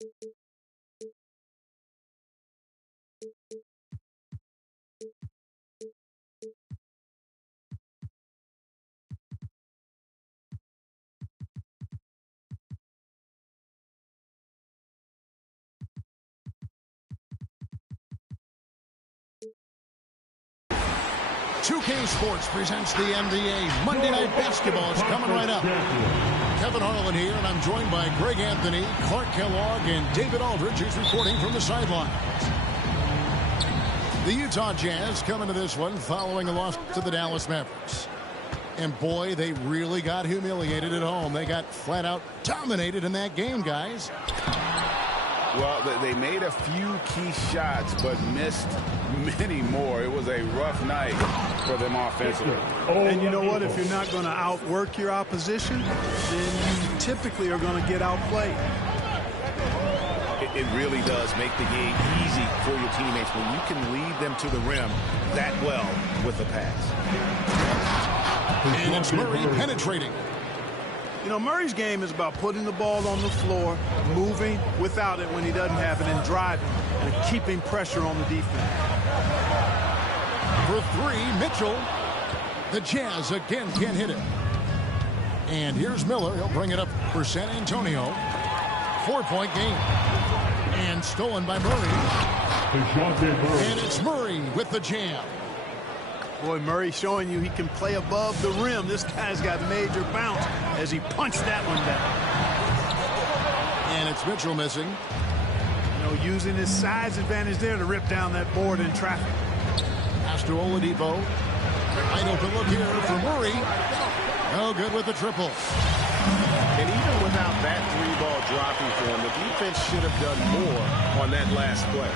2K Sports presents the NBA Monday Night Basketball. It's coming right up. Kevin Harlan here, and I'm joined by Greg Anthony, Clark Kellogg, and David Aldridge, who's reporting from the sidelines. The Utah Jazz coming to this one following a loss to the Dallas Mavericks. And boy, they really got humiliated at home. They got flat out dominated in that game, guys. Well, they made a few key shots, but missed many more. It was a rough night for them offensively. And you know what? If you're not going to outwork your opposition, then you typically are going to get outplayed. It really does make the game easy for your teammates when you can lead them to the rim that well with a pass. And it's Murray penetrating. You know, Murray's game is about putting the ball on the floor, moving without it when he doesn't have it, and driving and keeping pressure on the defense. For three, Mitchell. The Jazz again can't hit it. And here's Miller. He'll bring it up for San Antonio. 4-point game. And stolen by Murray. And it's Murray with the jam. Boy, Murray showing you he can play above the rim. This guy's got major bounce as he punched that one down. And it's Mitchell missing. You know, using his size advantage there to rip down that board in traffic. Pass to Oladipo. Wide open look here for Murray. No good with the triple. And even without that three-ball dropping for him, the defense should have done more on that last play.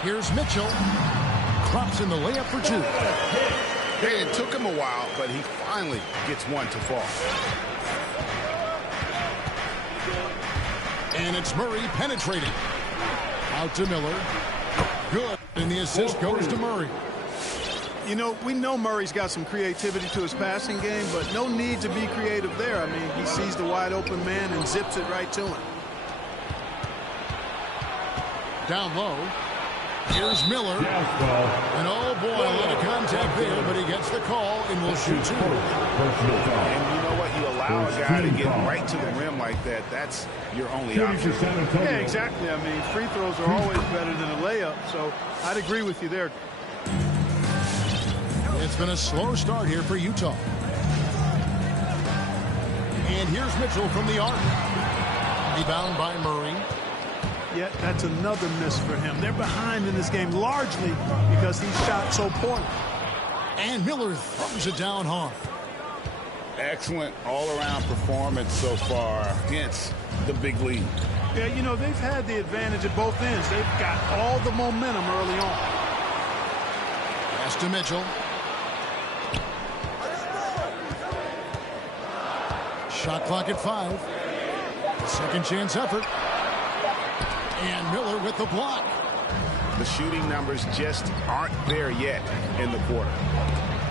Here's Mitchell. Drops in the layup for two. Hey, it took him a while, but he finally gets one to fall. And it's Murray penetrating. Out to Miller. Good. And the assist goes to Murray. You know, we know Murray's got some creativity to his passing game, but no need to be creative there. I mean, he sees the wide open man and zips it right to him. Down low. Here's Miller. And oh boy, a lot of contact there, but he gets the call and will shoot two. And you know what? You allow a guy to get right to the rim like that. That's your only option. Yeah, exactly. I mean, free throws are always better than a layup, so I'd agree with you there. It's been a slow start here for Utah. And here's Mitchell from the arc. Rebound by Murray. Yeah, that's another miss for him. They're behind in this game largely because he shot so poorly. And Miller throws it down hard. Excellent all-around performance so far, hence the big lead. Yeah, you know, they've had the advantage at both ends. They've got all the momentum early on. Pass to Mitchell. Shot clock at 5. Second chance effort. And Miller with the block. The shooting numbers just aren't there yet in the quarter.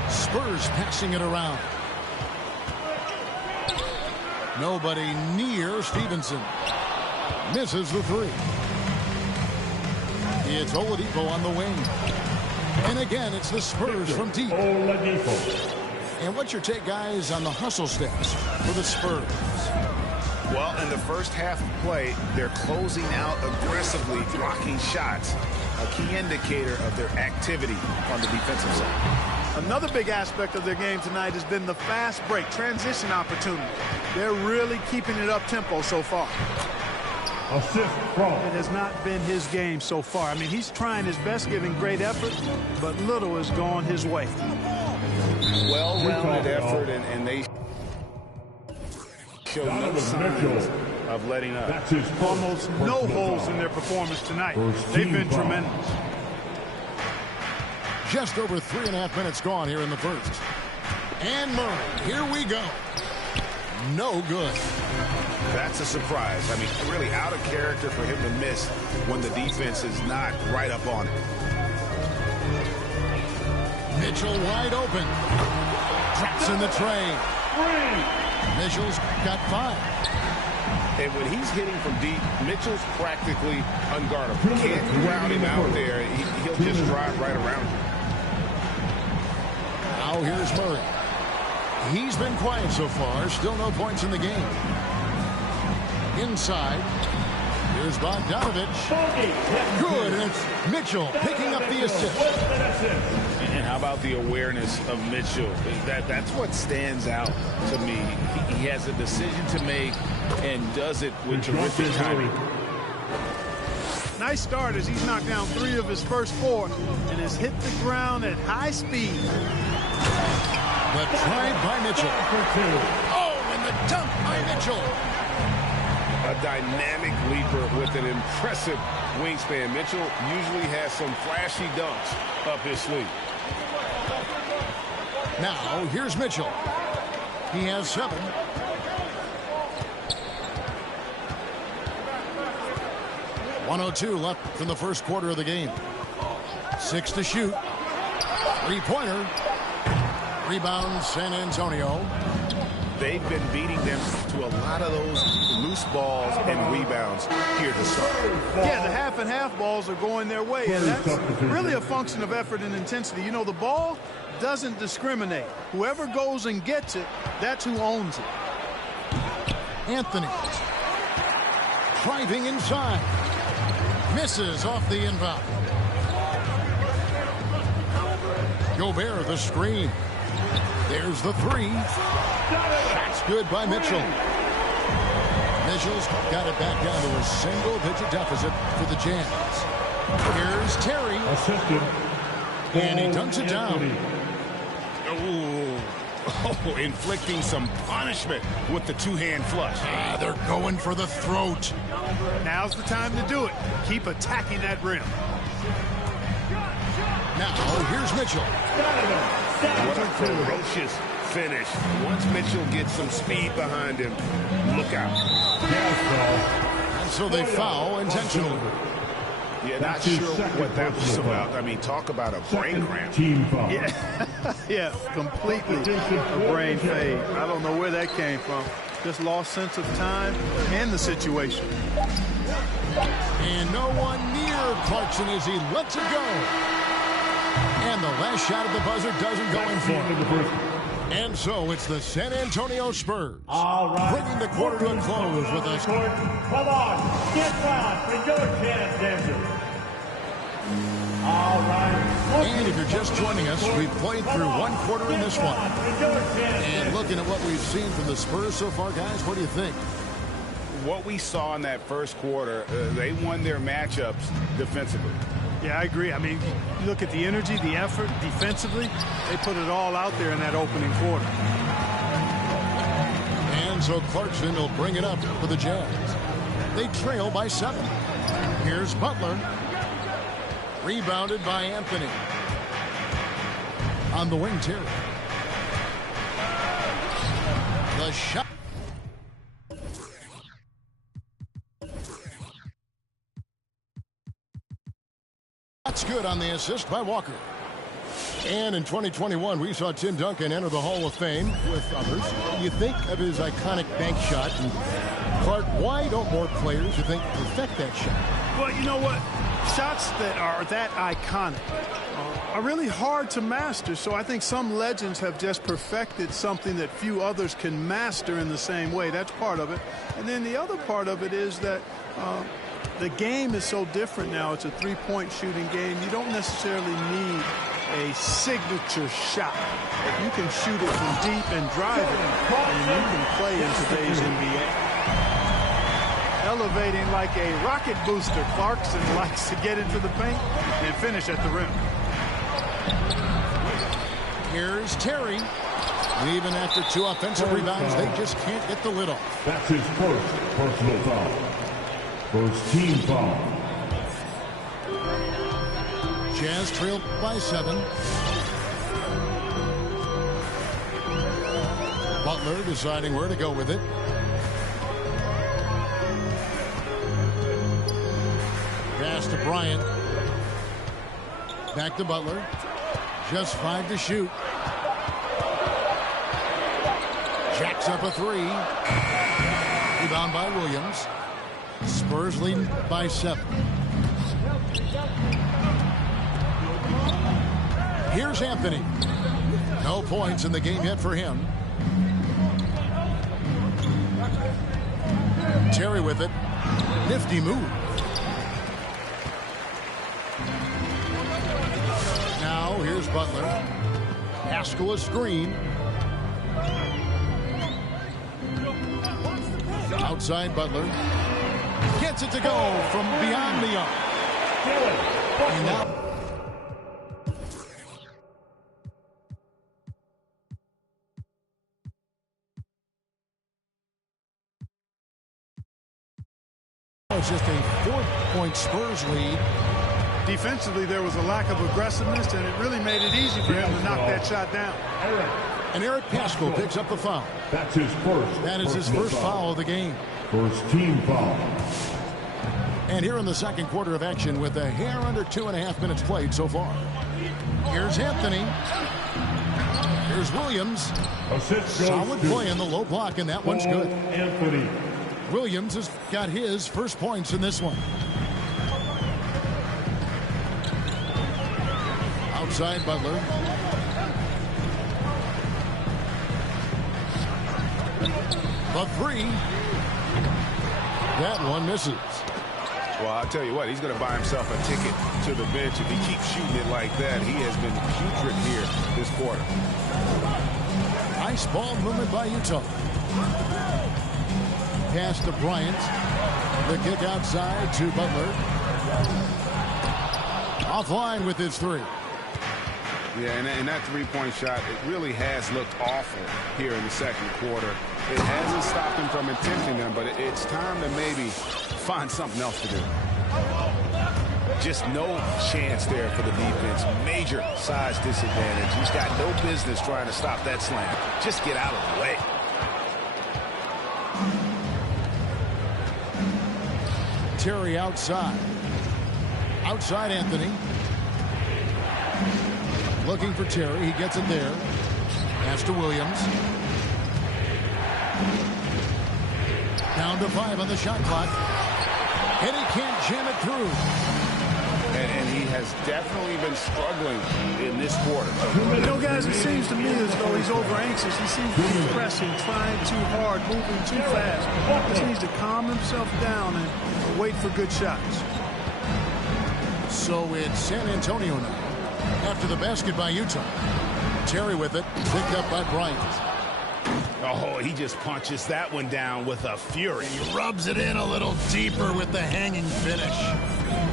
Spurs passing it around. Nobody near Stevenson. Misses the three. It's Oladipo on the wing. And again, it's the Spurs from deep. And what's your take, guys, on the hustle steps for the Spurs? Well, in the first half of play, they're closing out aggressively, blocking shots, a key indicator of their activity on the defensive side. Another big aspect of their game tonight has been the fast break, transition opportunity. They're really keeping it up-tempo so far. It has not been his game so far. I mean, he's trying his best, giving great effort, but little has gone his way. Well-rounded effort, and they show no signs of letting up. Almost no holes in their performance tonight. They've been tremendous. Just over 3.5 minutes gone here in the first. And Murray, here we go. No good. That's a surprise. I mean, really out of character for him to miss when the defense is not right up on it. Mitchell wide open. Drops in the tray. Mitchell's got 5. And when he's hitting from deep, Mitchell's practically unguardable. You can't crowd him out there. He'll just drive right around you. Now here's Murray. He's been quiet so far. Still no points in the game. Inside. Here's Bogdanovich. Good, and it's Mitchell picking up the assist. And how about the awareness of Mitchell? That's what stands out to me. He has a decision to make and does it with terrific timing. Nice start as he's knocked down 3 of his first 4 and has hit the ground at high speed. The drive by Mitchell. Oh, and the dunk by Mitchell. A dynamic leaper with an impressive wingspan. Mitchell usually has some flashy dunks up his sleeve. Now, here's Mitchell. He has 7. .102 left in the first quarter of the game. 6 to shoot. 3-pointer. Rebound, San Antonio. They've been beating them to a lot of those loose balls and rebounds here to start. Yeah, the half and half balls are going their way, and that's really a function of effort and intensity. You know, the ball doesn't discriminate. Whoever goes and gets it, that's who owns it. Anthony. Driving inside. Misses off the inbound. Gobert the screen. There's the 3. Shot's good by Mitchell. Mitchell's got it back down to a single-digit deficit for the Jazz. Here's Terry. And he dunks it down. Oh, inflicting some punishment with the 2-hand flush. They're going for the throat. Now's the time to do it. Keep attacking that rim. Now, here's Mitchell. What a ferocious finish. Once Mitchell gets some speed behind him, look out. And so they foul intentionally. Yeah, not sure what that was about. I mean, talk about a brain cramp. Yeah, completely a brain fade. I don't know where that came from. Just lost sense of time and the situation. And no one near Clarkson as he lets it go. And the last shot at the buzzer doesn't go in for him. And so it's the San Antonio Spurs bringing the quarter to a close with us. Come on, get down for your chance, dancers. All right. And if you're just joining us, we've played through 1 quarter in this one. And looking at what we've seen from the Spurs so far, guys, what do you think? What we saw in that first quarter, they won their matchups defensively. Yeah, I agree. I mean, you look at the energy, the effort defensively, they put it all out there in that opening quarter. And so Clarkson will bring it up for the Jazz. They trail by 7. Here's Butler. Rebounded by Anthony. On the wing, Terry. The shot. That's good on the assist by Walker. And in 2021, we saw Tim Duncan enter the Hall of Fame with others. You think of his iconic bank shot. And Clark, why don't more players, you think, perfect that shot? Well, you know what? Shots that are that iconic are really hard to master. So I think some legends have just perfected something that few others can master in the same way. That's part of it. And then the other part of it is that the game is so different now. It's a 3-point shooting game. You don't necessarily need a signature shot. You can shoot it from deep and drive it, and you can play in today's NBA. Elevating like a rocket booster, Clarkson likes to get into the paint and finish at the rim. Here's Terry. Even after 2 offensive rebounds, they just can't get the lid off. That's his first personal foul. First team foul. Jazz trail by 7. Butler deciding where to go with it. Pass to Bryant. Back to Butler. Just 5 to shoot. Jackson Puts up a three. Rebound by Williams. Spurs lead by 7. Here's Anthony. No points in the game yet for him. Terry with it. Nifty move. Now here's Butler. Haskell a screen. Outside Butler. Gets it to go from beyond the arc. And now it's just a 4-point Spurs lead. Defensively, there was a lack of aggressiveness, and it really made it easy for him to knock that shot down. And Eric Paschall picks up the foul. That's his first. That is his first foul of the game. First team foul. And here in the second quarter of action with a hair under 2.5 minutes played so far. Here's Anthony. Here's Williams. Solid play in the low block, and that one's good. Anthony. Williams has got his first points in this one. Outside Butler. The three. That one misses. Well, I'll tell you what, he's going to buy himself a ticket to the bench if he keeps shooting it like that. He has been putrid here this quarter. Nice ball movement by Utah. Pass to Bryant. The kick outside to Butler. Offline with his three. Yeah, and that three-point shot, it really has looked awful here in the second quarter. It hasn't stopped him from attempting them, but it's time to maybe find something else to do. Just no chance there for the defense. Major size disadvantage. He's got no business trying to stop that slam. Just get out of the way. Terry outside. Outside Anthony. Looking for Terry. He gets it there. Pass to Williams. Down to 5 on the shot clock. And he can't jam it through. And he has definitely been struggling in this quarter. You know, guys, it seems to me as though he's over-anxious. He seems to be pressing, trying too hard, moving too fast. He just needs to calm himself down and wait for good shots. So it's San Antonio now. After the basket by Utah. Terry with it. Picked up by Bryant. Oh, he just punches that one down with a fury. He rubs it in a little deeper with the hanging finish.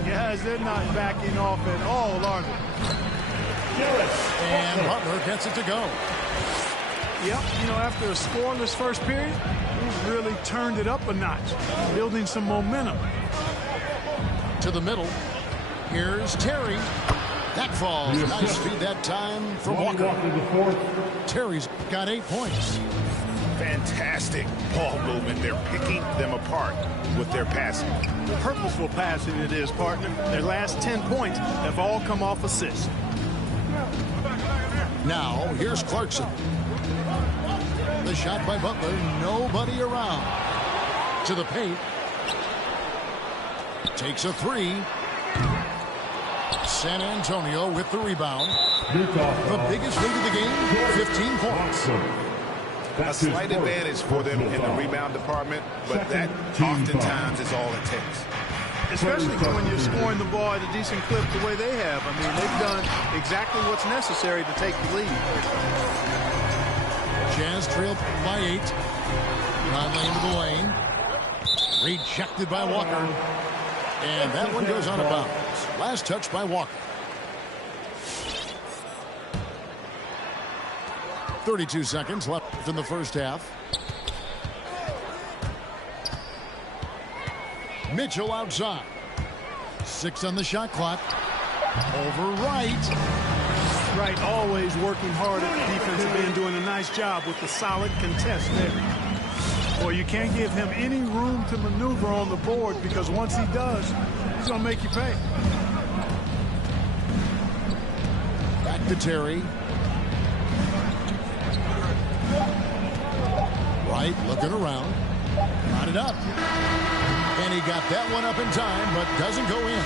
Guys, they're not backing off at all, are they? And Butler gets it to go. Yep, you know, after a scoreless first period, he's really turned it up a notch, building some momentum. To the middle. Here's Terry. That falls. Nice feed that time for Walker. Terry's got 8 points. Fantastic ball movement. They're picking them apart with their passing. Purposeful passing it is, partner. Their last 10 points have all come off assists. Now, here's Clarkson. The shot by Butler. Nobody around. To the paint. Takes a three. San Antonio with the rebound. The biggest lead of the game, 15 points. A slight advantage for them in the rebound department, but that oftentimes is all it takes. Especially when you're scoring the ball at a decent clip the way they have. I mean, they've done exactly what's necessary to take the lead. Jazz trailed by 8. Conley into the lane. Rejected by Walker. And that one goes out of bounds. Last touch by Walker. 32 seconds left in the first half. Mitchell outside. 6 on the shot clock. Over Wright. Wright always working hard at the defensive end, doing a nice job with the solid contest there. Boy, you can't give him any room to maneuver on the board because once he does, he's going to make you pay. Back to Terry. Right, looking around. Got it up. And he got that one up in time, but doesn't go in.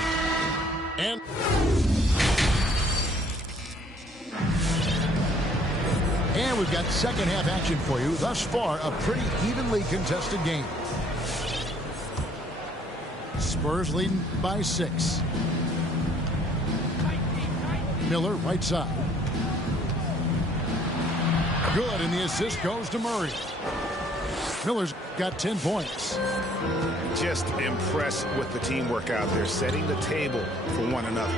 And we've got second half action for you. Thus far, a pretty evenly contested game. Spurs leading by 6. Miller, right side. Good, and the assist goes to Murray. Miller's got 10 points. Just impressed with the teamwork out there, setting the table for one another.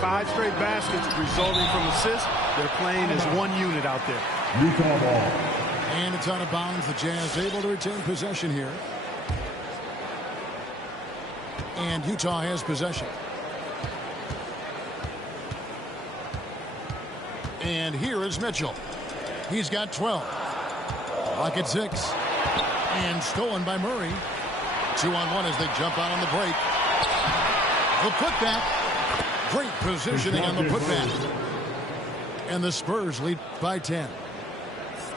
5 straight baskets resulting from assists. They're playing as one unit out there. Utah ball. And it's out of bounds. The Jazz able to retain possession here. And Utah has possession. And here is Mitchell. He's got 12. Clock at 6. And stolen by Murray. 2-on-1 as they jump out on the break. The putback. Great positioning on the putback. And the Spurs lead by 10.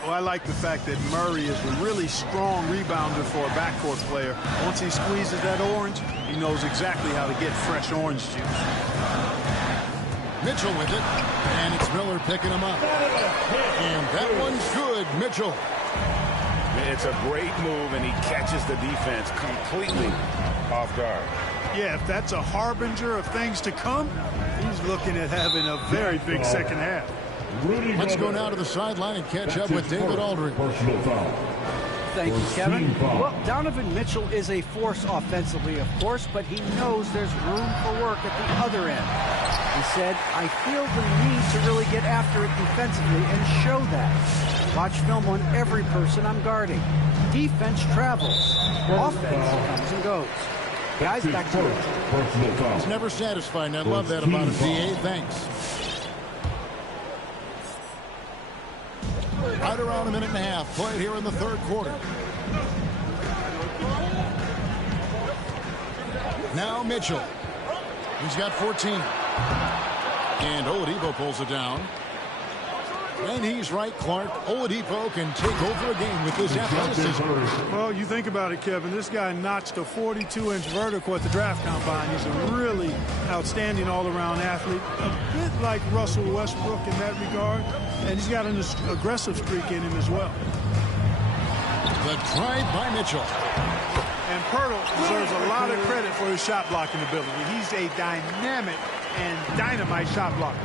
Well, I like the fact that Murray is a really strong rebounder for a backcourt player. Once he squeezes that orange, he knows exactly how to get fresh orange juice. Mitchell with it. And it's Miller picking him up. And that one's good, Mitchell. It's a great move, and he catches the defense completely off guard. Yeah, if that's a harbinger of things to come, he's looking at having a very big second half. Let's go now to the sideline and catch up with David Aldridge. Personal foul. Thank you, Kevin. Well, Donovan Mitchell is a force offensively, of course, but he knows there's room for work at the other end. He said, I feel the need to really get after it defensively and show that. Watch film on every person I'm guarding. Defense travels. Offense comes and goes. Guys, back to it. Personal foul. He's never satisfied, and I love that about him, D.A. Thanks. Right around a minute and a half played here in the third quarter. Now Mitchell. He's got 14. And Oladipo pulls it down. And he's right, Clark. Oladipo can take over a game with his athleticism. Well, you think about it, Kevin. This guy notched a 42-inch vertical at the draft combine. He's a really outstanding all-around athlete. A bit like Russell Westbrook in that regard. And he's got an aggressive streak in him as well. The drive by Mitchell. And Pirtle deserves a lot of credit for his shot blocking ability. He's a dynamic and dynamite shot blocker.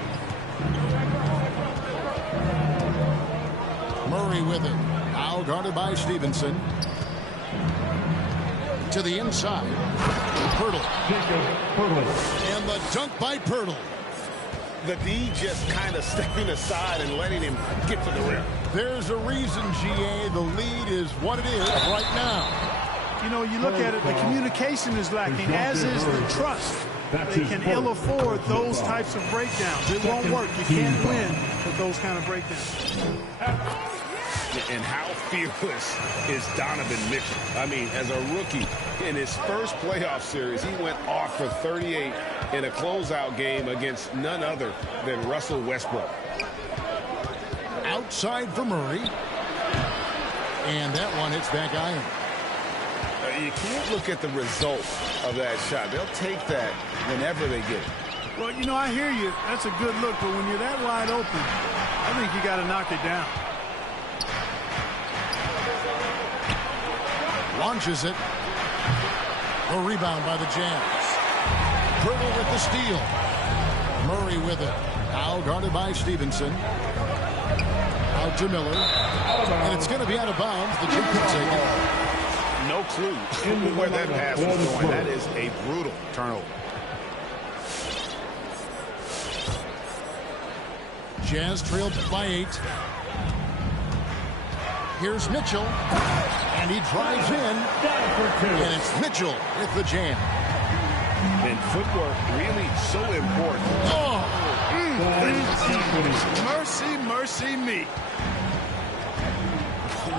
Murray with it. Now guarded by Stevenson. To the inside. Pirtle. And the dunk by Pirtle. The D just kind of stepping aside and letting him get to the rim. There's a reason, GA. The lead is what it is right now. You know, you look at it, the communication is lacking, as is the trust. They can ill afford those types of breakdowns. It won't work. You can't win with those kind of breakdowns. And how fearless is Donovan Mitchell? I mean, as a rookie, in his first playoff series, he went off for 38 in a closeout game against none other than Russell Westbrook. Outside for Murray. And that one hits back iron. You can't look at the result of that shot. They'll take that whenever they get it. Well, you know, I hear you. That's a good look, but when you're that wide open, I think you got to knock it down. Launches it. A rebound by the Jazz. Pirtle with the steal. Murray with it. Now guarded by Stevenson. Out to Miller. And it's going to be out of bounds. The Jazz will take it. No clue where that pass was going. That is a brutal turnover. Jazz trailed by 8. Here's Mitchell. And he drives in. And it's Mitchell with the jam. And footwork really so important. Oh! Mercy, mercy me.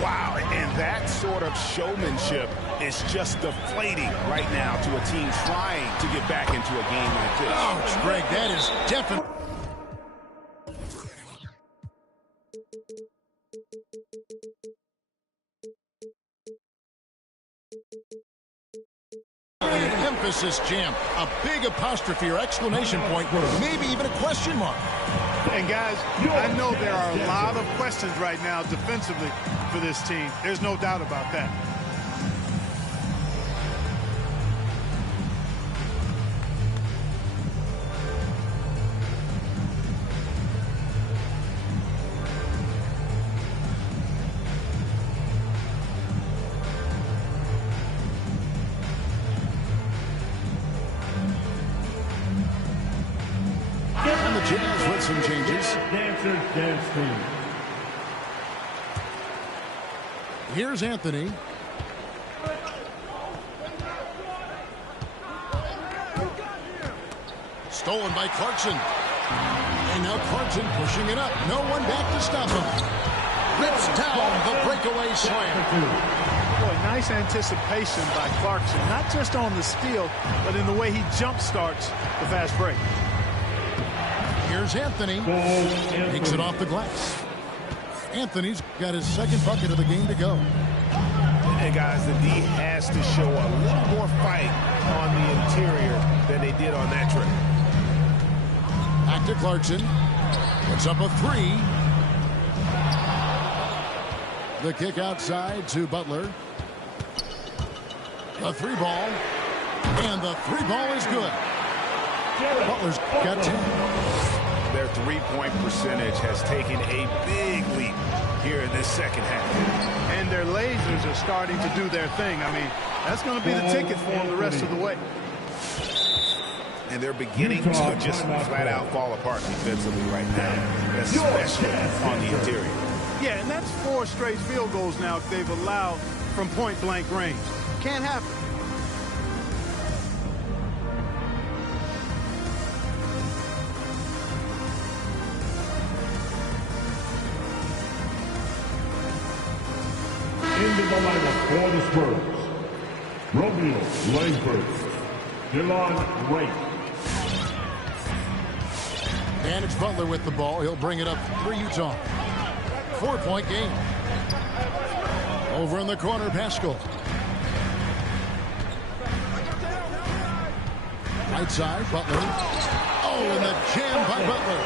Wow, and that sort of showmanship is just deflating right now to a team trying to get back into a game like this. Ouch, Greg, that is definitely... notice this jam. A big apostrophe or exclamation point, maybe even a question mark. And guys, I know there are a lot of questions right now defensively for this team. There's no doubt about that. Jazz with some changes. Dancers dance team. Here's Anthony. Stolen by Clarkson. And now Clarkson pushing it up. No one back to stop him. Rips down the breakaway slam. Boy, nice anticipation by Clarkson. Not just on the steal, but in the way he jump starts the fast break. Here's Anthony. Takes it off the glass. Anthony's got his second bucket of the game to go. And guys, the D has to show a little more fight on the interior than they did on that trip. Back to Clarkson. Puts up a three. The kick outside to Butler. The three ball. And the three ball is good. Butler's got 10. Their three-point percentage has taken a big leap here in this second half. And their lasers are starting to do their thing. I mean, that's going to be the ticket for them the rest of the way. And they're beginning to just flat-out fall apart defensively right now, especially on the interior. Yeah, and that's 4 straight field goals now they've allowed from point-blank range. Can't happen. Into the lineup for the Spurs. Romeo Langford. Delon Wright. And it's Butler with the ball. He'll bring it up for Utah. 4-point game. Over in the corner, Pascal. Right side, Butler. Oh, and the jam by Butler.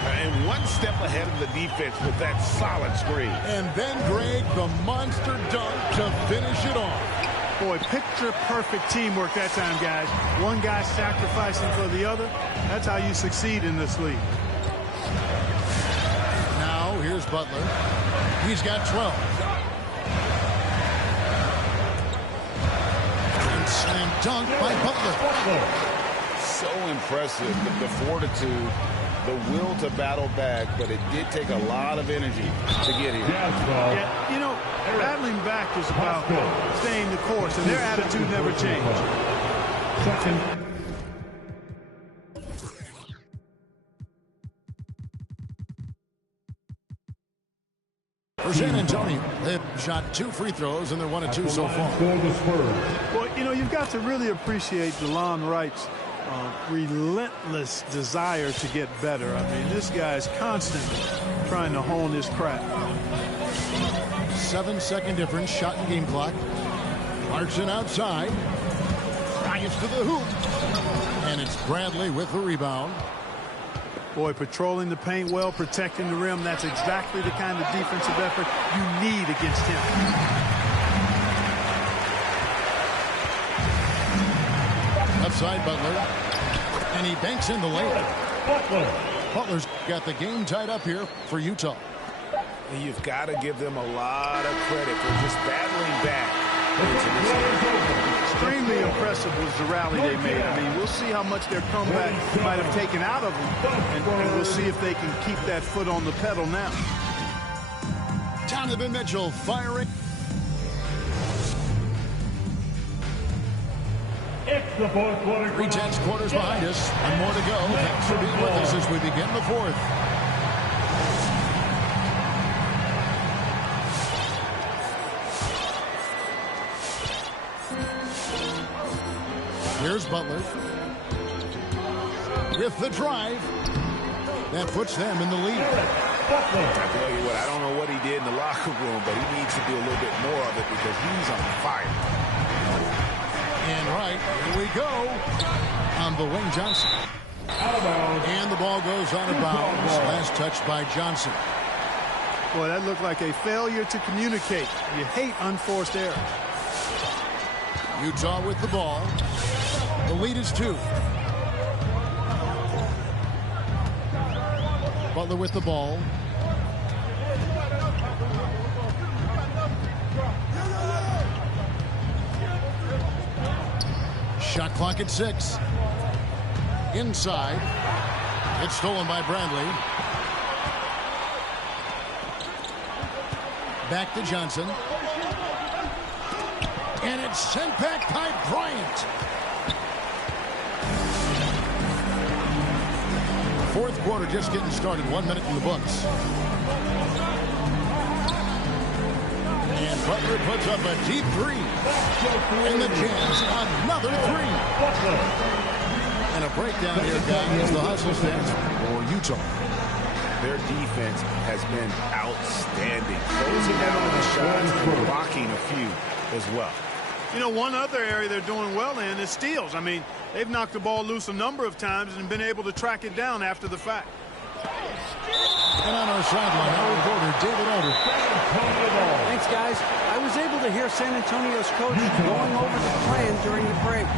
And one step ahead of the defense with that solid screen. And then, Greg, the monster dunk to finish it off. Boy, picture-perfect teamwork that time, guys. One guy sacrificing for the other. That's how you succeed in this league. Now, here's Butler. He's got 12. And slam dunk by Butler. So impressive, the fortitude, the will to battle back, but it did take a lot of energy to get here. Yeah, you know, battling back is about staying the course, and their attitude never changed. For San Antonio, they've shot 2 free throws, and they're 1 of 2 so far. Well, you know, you've got to really appreciate Delon Wright's relentless desire to get better. I mean, this guy is constantly trying to hone his craft. 7-second difference, shot and game clock. Clarkson outside. Drives to the hoop. And it's Bradley with the rebound. Boy, patrolling the paint well, protecting the rim. That's exactly the kind of defensive effort you need against him. Left side, Butler. And he banks in the layup. Butler's got the game tied up here for Utah. And you've got to give them a lot of credit for just battling back into this game. Extremely impressive was the rally they made. I mean, we'll see how much their comeback might have taken out of them, and we'll see if they can keep that foot on the pedal now. Donovan Mitchell firing. It's the fourth quarter. 3-10 quarters behind us, and more to go. Thanks for being with us as we begin the fourth. Here's Butler with the drive. That puts them in the lead. I tell you what, I don't know what he did in the locker room, but he needs to do a little bit more of it because he's on fire. And right, here we go on the Wayne Johnson. And the ball goes out of bounds. Last touch by Johnson. Boy, that looked like a failure to communicate. You hate unforced errors. Utah with the ball. The lead is 2. Butler with the ball. Shot clock at 6. Inside. It's stolen by Bradley. Back to Johnson. And it's sent back by Bryant. Fourth quarter just getting started. 1 minute in the books. And Butler puts up a deep 3. And the Jazz another 3. And a breakdown here, guys. The hustle stands for Utah. Their defense has been outstanding. Closing down the shots and blocking a few as well. You know, one other area they're doing well in is steals. I mean, they've knocked the ball loose a number of times and been able to track it down after the fact. And on our sideline, our reporter, David Alder. Thanks, guys. I was able to hear San Antonio's coach going over the plan during the break.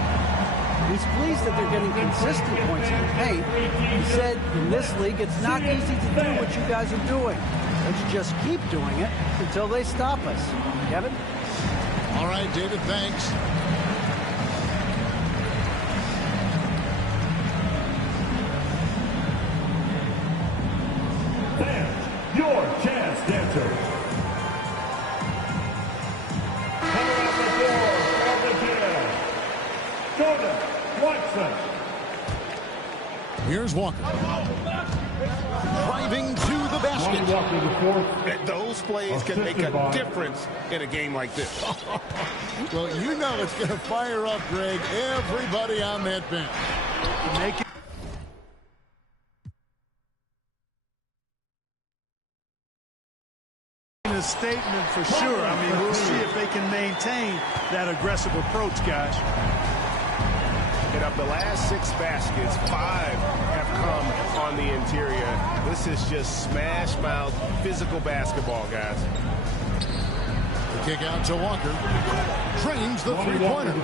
He's pleased that they're getting consistent points in the paint. He said, in this league, it's not easy to do what you guys are doing. Let's just keep doing it until they stop us. Kevin? All right, David, thanks. And your chance dancer. Coming out the door of the Jazz, Jordan Watson. Here's Walker. Driving to the basket. Walker, the fourth. Those plays can make a difference in a game like this. Well, you know it's going to fire up, Greg, everybody on that bench. Make it a statement for sure. I mean, we'll see if they can maintain that aggressive approach, guys. And of the last 6 baskets, 5 have come on the interior. This is just smash mouth physical basketball, guys. The kick out to Walker. Drains the three-pointer.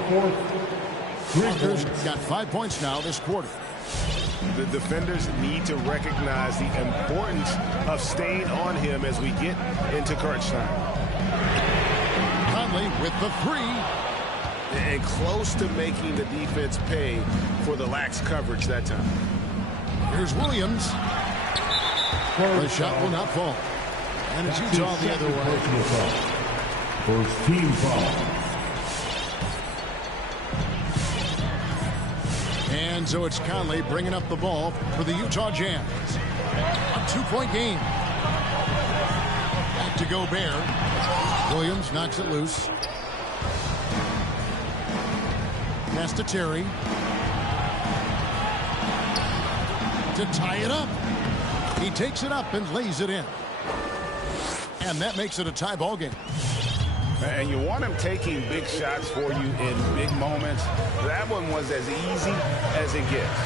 Walker's got 5 points now this quarter. The defenders need to recognize the importance of staying on him as we get into crunch time. Conley with the 3. And close to making the defense pay for the lax coverage that time. Here's Williams. The shot will not fall. And it's Utah the other way. First team foul. And so it's Conley bringing up the ball for the Utah Jazz. A 2-point game. Back to Gobert. Williams knocks it loose. Pass to Terry. To tie it up. He takes it up and lays it in. And that makes it a tie ball game. And you want him taking big shots for you in big moments. That one was as easy as it gets.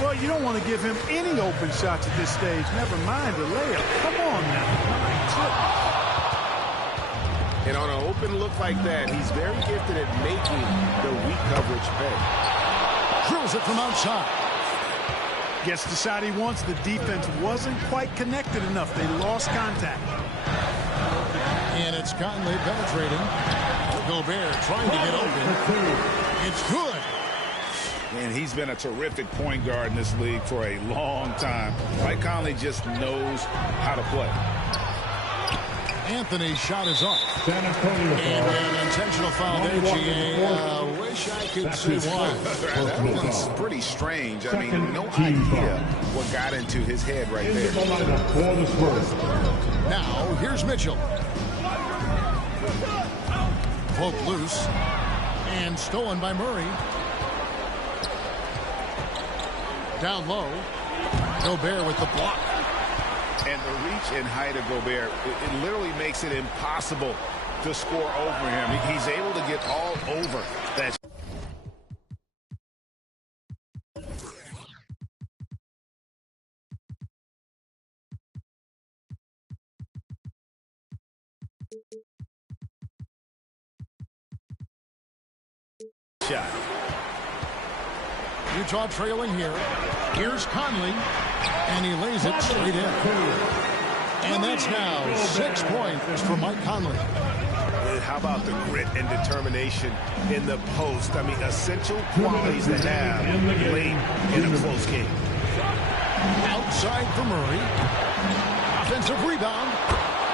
Well, you don't want to give him any open shots at this stage. Never mind the layup. Come on now. And on an open look like that, he's very gifted at making the weak coverage pay. Drills it from outside. Gets the shot he wants. The defense wasn't quite connected enough. They lost contact. And it's Conley penetrating. Gobert trying to get open. It's good. And he's been a terrific point guard in this league for a long time. Mike Conley just knows how to play. Anthony's shot is off. San Antonio And an intentional foul there, GA. Wish I could see why. That one's pretty strange. I mean, no idea what got into his head right there. Now, here's Mitchell. Poke loose. And stolen by Murray. Down low. Gobert with the block. And the reach and height of Gobert, it literally makes it impossible to score over him. He's able to get all over that. Shot. Utah trailing here. Here's Conley, and he lays it straight in. And that's now 6 points for Mike Conley. How about the grit and determination in the post? I mean, essential qualities to have late in a close game. Outside for Murray. Offensive rebound.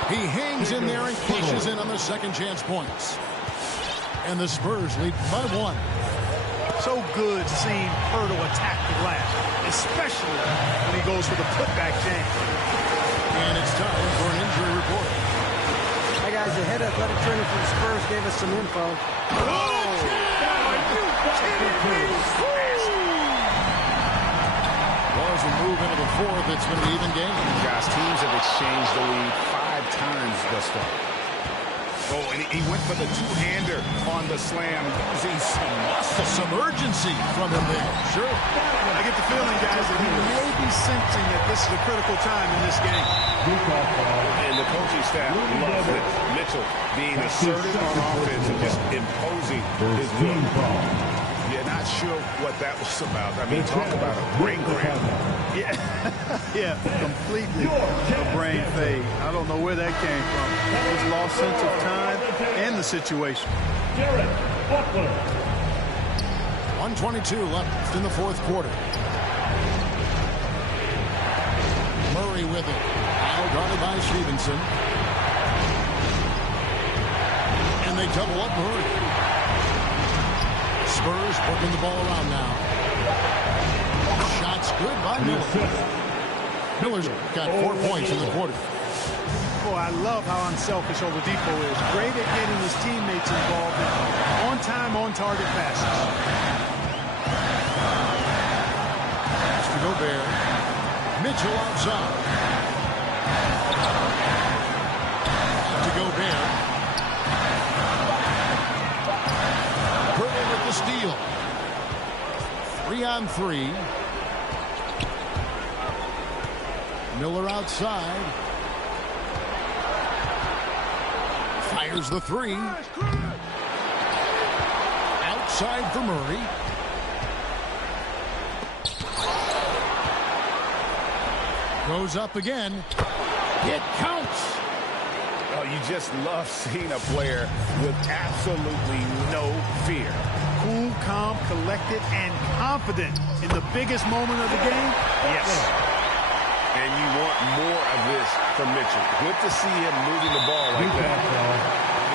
He hangs in there and cashes in on the second chance points. And the Spurs lead by 1. So good seeing Poeltl attack the glass, especially when he goes for the putback jam. And it's time for an injury report. Hi, guys. The head athletic trainer for the Spurs gave us some info. As we move into the fourth, it's been an even game. Guys, teams have exchanged the lead 5 times thus far. Oh, and he went for the two-hander on the slam, using some muscle. Some urgency from him there. Sure. I get the feeling, guys, that he may be sensing that this is a critical time in this game. And the coaching staff loves it. Mitchell being assertive on offense and just imposing his will. Yeah, not sure what that was about. I mean, talk about a brain cramp. Yeah, completely a brain fade. I don't know where that came from. His lost sense of time and the situation. 1:22 left in the fourth quarter. Murray with it. Now guarded by Stevenson. And they double up Murray. Spurs working the ball around now. Shots good by Miller. Miller's got 4 points in the quarter. Oh, I love how unselfish Oladipo is. Great at getting his teammates involved in on-time, on-target passes. Pass to Gobert. Mitchell outside. To Gobert. Hurley with the steal. 3-on-3. Miller outside. Fires the three. Outside for Murray. Goes up again. It counts. Oh, you just love seeing a player with absolutely no fear. Cool, calm, collected, and confident in the biggest moment of the game. Yes. And you want more of this from Mitchell. Good to see him moving the ball like that.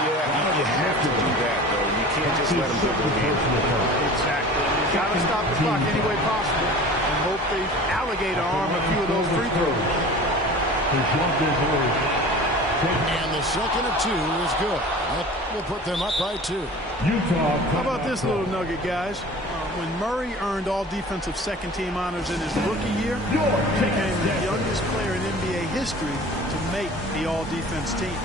Yeah, you have to do that, though. You can't just let him dribble the game. Exactly. You've got to stop the clock any way possible and hope they alligator arm a few of those free throws. And the second of 2 is good. That will put them up by 2. How about this little nugget, guys? When Murray earned all defensive second-team honors in his rookie year, he became the youngest player in NBA history to make the all-defense team.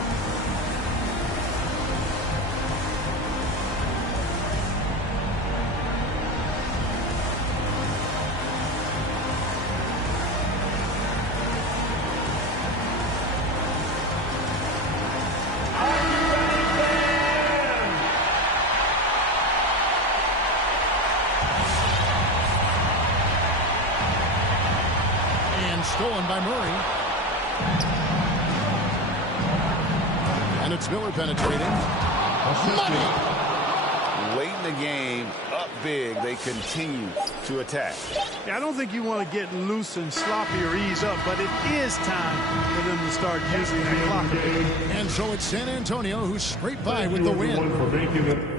Stolen by Murray. And it's Miller penetrating. Money! Late in the game, up big, they continue to attack. Yeah, I don't think you want to get loose and sloppy or ease up, but it is time for them to start using that clock. And so it's San Antonio who scraped by with the win.